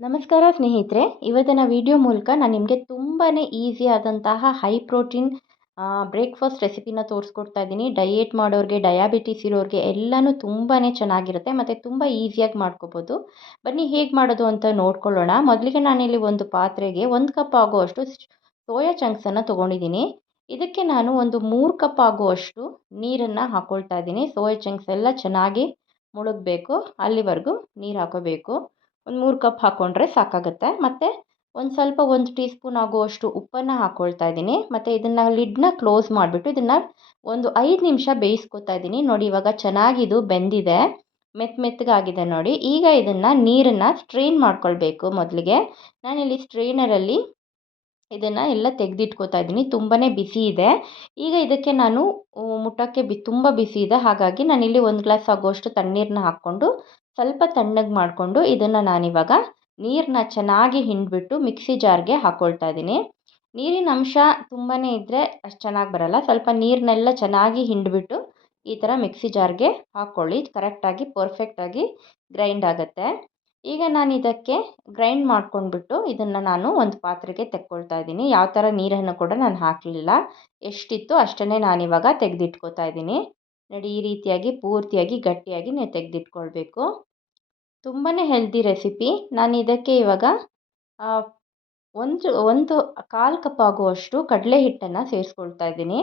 ನಮಸ್ಕಾರ ಸ್ನೇಹಿತರೆ, ಇವತ್ತಿನ ವಿಡಿಯೋ ಮೂಲಕ ನಾನು ನಿಮಗೆ ತುಂಬಾ ಈಸಿ ಆದಂತಹ ಹೈ ಪ್ರೋಟೀನ್ ಬ್ರೇಕ್ಫಾಸ್ಟ್ ರೆಸಿಪಿನ ತೋರಿಸ್ಕೊಡ್ತಾ ಇದ್ದೀನಿ. ಡಯೇಟ್ ಮಾಡೋರಿಗೆ, ಡಯಾಬಿಟಿಸ್ ಇರೋರಿಗೆ ಎಲ್ಲನೂ ತುಂಬಾ ಚೆನ್ನಾಗಿರುತ್ತೆ ಮತ್ತು ತುಂಬ ಈಸಿಯಾಗಿ ಮಾಡ್ಕೋಬೋದು. ಬನ್ನಿ ಹೇಗೆ ಮಾಡೋದು ಅಂತ ನೋಡ್ಕೊಳ್ಳೋಣ. ಮೊದಲಿಗೆ ನಾನಿಲ್ಲಿ ಒಂದು ಪಾತ್ರೆಗೆ 1 ಕಪ್ ಆಗುವಷ್ಟು ಸೋಯಾ ಚಂಕ್ಸನ್ನು ತೊಗೊಂಡಿದ್ದೀನಿ. ಇದಕ್ಕೆ ನಾನು ಒಂದು 3 ಕಪ್ ಆಗುವಷ್ಟು ನೀರನ್ನು ಹಾಕ್ಕೊಳ್ತಾ ಇದ್ದೀನಿ. ಸೋಯಾ ಚಂಕ್ಸ್ ಎಲ್ಲ ಚೆನ್ನಾಗಿ ಮುಳುಗಬೇಕು, ಅಲ್ಲಿವರೆಗೂ ನೀರು ಹಾಕೋಬೇಕು. ಒಂದು 3 ಕಪ್ ಹಾಕ್ಕೊಂಡ್ರೆ ಸಾಕಾಗುತ್ತೆ. ಮತ್ತು ಒಂದು ಟೀ ಸ್ಪೂನ್ ಆಗುವಷ್ಟು ಉಪ್ಪನ್ನು ಹಾಕ್ಕೊಳ್ತಾ ಇದ್ದೀನಿ. ಮತ್ತು ಇದನ್ನು ಲಿಡ್ನ ಕ್ಲೋಸ್ ಮಾಡಿಬಿಟ್ಟು ಇದನ್ನು ಒಂದು 5 ನಿಮಿಷ ಬೇಯಿಸ್ಕೊತಾ ಇದ್ದೀನಿ. ನೋಡಿ, ಇವಾಗ ಚೆನ್ನಾಗಿದು ಬೆಂದಿದೆ, ಮೆತ್ತಗಾಗಿದೆ ನೋಡಿ. ಈಗ ಇದನ್ನು ನೀರನ್ನು ಸ್ಟ್ರೈನ್ ಮಾಡ್ಕೊಳ್ಬೇಕು. ಮೊದಲಿಗೆ ನಾನಿಲ್ಲಿ ಸ್ಟ್ರೈನರಲ್ಲಿ ಇದನ್ನು ಎಲ್ಲ ತೆಗೆದಿಟ್ಕೋತಾ ಇದ್ದೀನಿ. ತುಂಬಾ ಬಿಸಿ ಇದೆ. ಈಗ ಇದಕ್ಕೆ ನಾನು ಮುಟ್ಟಕ್ಕೆ ತುಂಬ ಬಿಸಿ ಇದೆ, ಹಾಗಾಗಿ ನಾನಿಲ್ಲಿ 1 ಗ್ಲಾಸ್ ಆಗುವಷ್ಟು ತಣ್ಣೀರನ್ನ ಹಾಕ್ಕೊಂಡು ಸ್ವಲ್ಪ ತಣ್ಣಗೆ ಮಾಡಿಕೊಂಡು ಇದನ್ನು ನಾನಿವಾಗ ನೀರನ್ನ ಚೆನ್ನಾಗಿ ಹಿಂಡಿಬಿಟ್ಟು ಮಿಕ್ಸಿ ಜಾರ್ಗೆ ಹಾಕ್ಕೊಳ್ತಾ ಇದ್ದೀನಿ. ನೀರಿನ ಅಂಶ ತುಂಬಾ ಇದ್ದರೆ ಅಷ್ಟು ಚೆನ್ನಾಗಿ ಬರಲ್ಲ. ಸ್ವಲ್ಪ ನೀರನ್ನೆಲ್ಲ ಚೆನ್ನಾಗಿ ಹಿಂಡಿಬಿಟ್ಟು ಈ ಥರ ಮಿಕ್ಸಿ ಜಾರ್ಗೆ ಹಾಕ್ಕೊಳ್ಳಿ. ಕರೆಕ್ಟಾಗಿ ಪರ್ಫೆಕ್ಟಾಗಿ ಗ್ರೈಂಡ್ ಆಗುತ್ತೆ. ಈಗ ನಾನು ಇದಕ್ಕೆ ಗ್ರೈಂಡ್ ಮಾಡ್ಕೊಂಡ್ಬಿಟ್ಟು ಇದನ್ನು ನಾನು ಒಂದು ಪಾತ್ರೆಗೆ ತೆಕ್ಕೊಳ್ತಾ ಇದ್ದೀನಿ. ಯಾವ ಥರ ನೀರನ್ನು ಕೂಡ ನಾನು ಹಾಕಲಿಲ್ಲ. ಎಷ್ಟಿತ್ತು ಅಷ್ಟನ್ನೇ ನಾನಿವಾಗ ತೆಗೆದಿಟ್ಕೋತಾ ಇದ್ದೀನಿ. ನೋಡಿ, ಈ ರೀತಿಯಾಗಿ ಪೂರ್ತಿಯಾಗಿ ಗಟ್ಟಿಯಾಗಿ ನೀವು ತೆಗೆದಿಟ್ಕೊಳ್ಬೇಕು. ತುಂಬಾ ಹೆಲ್ದಿ ರೆಸಿಪಿ. ನಾನು ಇದಕ್ಕೆ ಇವಾಗ ಒಂದು 1/4 ಕಪ್ ಆಗುವಷ್ಟು ಕಡಲೆ ಹಿಟ್ಟನ್ನು ಸೇರಿಸ್ಕೊಳ್ತಾ ಇದ್ದೀನಿ.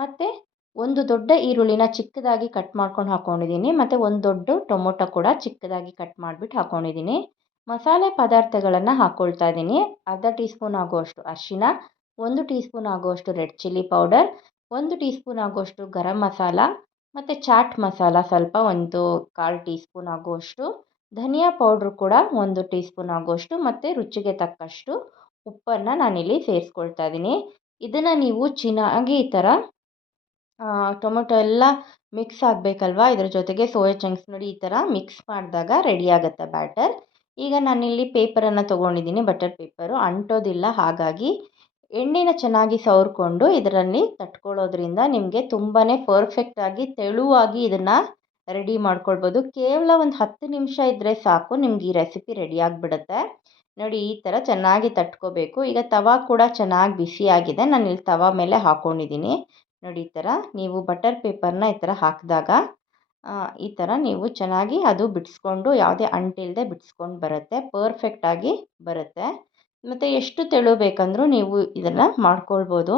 ಮತ್ತು ಒಂದು ದೊಡ್ಡ ಈರುಳ್ಳಿನ ಚಿಕ್ಕದಾಗಿ ಕಟ್ ಮಾಡ್ಕೊಂಡು ಹಾಕ್ಕೊಂಡಿದ್ದೀನಿ. ಮತ್ತು ಒಂದು ದೊಡ್ಡ ಟೊಮೊಟೊ ಕೂಡ ಚಿಕ್ಕದಾಗಿ ಕಟ್ ಮಾಡಿಬಿಟ್ಟು ಹಾಕ್ಕೊಂಡಿದ್ದೀನಿ. ಮಸಾಲೆ ಪದಾರ್ಥಗಳನ್ನು ಹಾಕ್ಕೊಳ್ತಾ ಇದ್ದೀನಿ. ಅರ್ಧ ಟೀ ಸ್ಪೂನ್ ಆಗುವಷ್ಟು ಅರಿಶಿನ, 1 ಟೀ ಸ್ಪೂನ್ ಆಗುವಷ್ಟು red chilli powder, 1 tea spoon ಆಗುವಷ್ಟು ಗರಂ ಮಸಾಲ, ಮತ್ತು ಚಾಟ್ ಮಸಾಲ ಸ್ವಲ್ಪ ಒಂದು 1/4 ಟೀ ಸ್ಪೂನ್ ಆಗುವಷ್ಟು, ಧನಿಯಾ ಪೌಡ್ರು ಕೂಡ 1 ಟೀ ಸ್ಪೂನ್ ಆಗುವಷ್ಟು, ಮತ್ತು ರುಚಿಗೆ ತಕ್ಕಷ್ಟು ಉಪ್ಪನ್ನು ನಾನಿಲ್ಲಿ ಸೇರಿಸ್ಕೊಳ್ತಾ ಇದ್ದೀನಿ. ಇದನ್ನು ನೀವು ಚೆನ್ನಾಗಿ ಈ ಥರ ಟೊಮೊಟೊ ಎಲ್ಲ ಮಿಕ್ಸ್ ಆಗಬೇಕಲ್ವಾ, ಇದರ ಜೊತೆಗೆ ಸೋಯಾ ಚಂಕ್ಸ್ ನೋಡಿ ಈ ಥರ ಮಿಕ್ಸ್ ಮಾಡಿದಾಗ ರೆಡಿ ಆಗುತ್ತೆ ಬ್ಯಾಟರ್. ಈಗ ನಾನಿಲ್ಲಿ ಪೇಪರನ್ನು ತೊಗೊಂಡಿದ್ದೀನಿ, ಬಟರ್ ಪೇಪರು, ಅಂಟೋದಿಲ್ಲ. ಹಾಗಾಗಿ ಎಣ್ಣೆನ ಚೆನ್ನಾಗಿ ಸವರ್ಕೊಂಡು ಇದರಲ್ಲಿ ತಟ್ಕೊಳ್ಳೋದ್ರಿಂದ ನಿಮಗೆ ತುಂಬಾ ಪರ್ಫೆಕ್ಟಾಗಿ ತೆಳುವಾಗಿ ಇದನ್ನು ರೆಡಿ ಮಾಡ್ಕೊಳ್ಬೋದು. ಕೇವಲ ಒಂದು 10 ನಿಮಿಷ ಇದ್ದರೆ ಸಾಕು, ನಿಮ್ಗೆ ಈ ರೆಸಿಪಿ ರೆಡಿ ಆಗಿಬಿಡುತ್ತೆ. ನೋಡಿ, ಈ ಥರ ಚೆನ್ನಾಗಿ ತಟ್ಕೋಬೇಕು. ಈಗ ತವಾ ಕೂಡ ಚೆನ್ನಾಗಿ ಬಿಸಿಯಾಗಿದೆ. ನಾನು ಇಲ್ಲಿ ತವಾ ಮೇಲೆ ಹಾಕ್ಕೊಂಡಿದ್ದೀನಿ. ನೋಡಿ, ಈ ಥರ ನೀವು ಬಟರ್ ಪೇಪರ್ನ ಈ ಥರ ಹಾಕಿದಾಗ ಈ ಥರ ನೀವು ಚೆನ್ನಾಗಿ ಅದು ಬಿಡಿಸ್ಕೊಂಡು ಯಾವುದೇ ಅಂಟಿಲ್ಲದೆ ಬಿಡಿಸ್ಕೊಂಡು ಬರುತ್ತೆ, ಪರ್ಫೆಕ್ಟಾಗಿ ಬರುತ್ತೆ. ಮತ್ತು ಎಷ್ಟು ತೆಳು ಬೇಕಂದ್ರೂ ನೀವು ಇದನ್ನು ಮಾಡ್ಕೊಳ್ಬೋದು.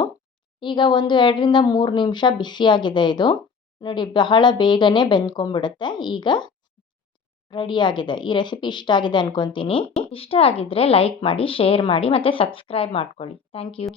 ಈಗ 2ರಿಂದ 3 ನಿಮಿಷ ಬಿಸಿಯಾಗಿದೆ ಇದು. ನೋಡಿ, ಬಹಳ ಬೇಗನೆ ಬೆಂದ್ಕೊಂಡ್ಬಿಡುತ್ತೆ. ಈಗ ರೆಡಿಯಾಗಿದೆ. ಈ ರೆಸಿಪಿ ಇಷ್ಟ ಆಗಿದೆ ಅಂದ್ಕೊತೀನಿ. ಇಷ್ಟ ಆಗಿದ್ದರೆ ಲೈಕ್ ಮಾಡಿ, ಶೇರ್ ಮಾಡಿ ಮತ್ತು ಸಬ್ಸ್ಕ್ರೈಬ್ ಮಾಡ್ಕೊಳ್ಳಿ. Thank you.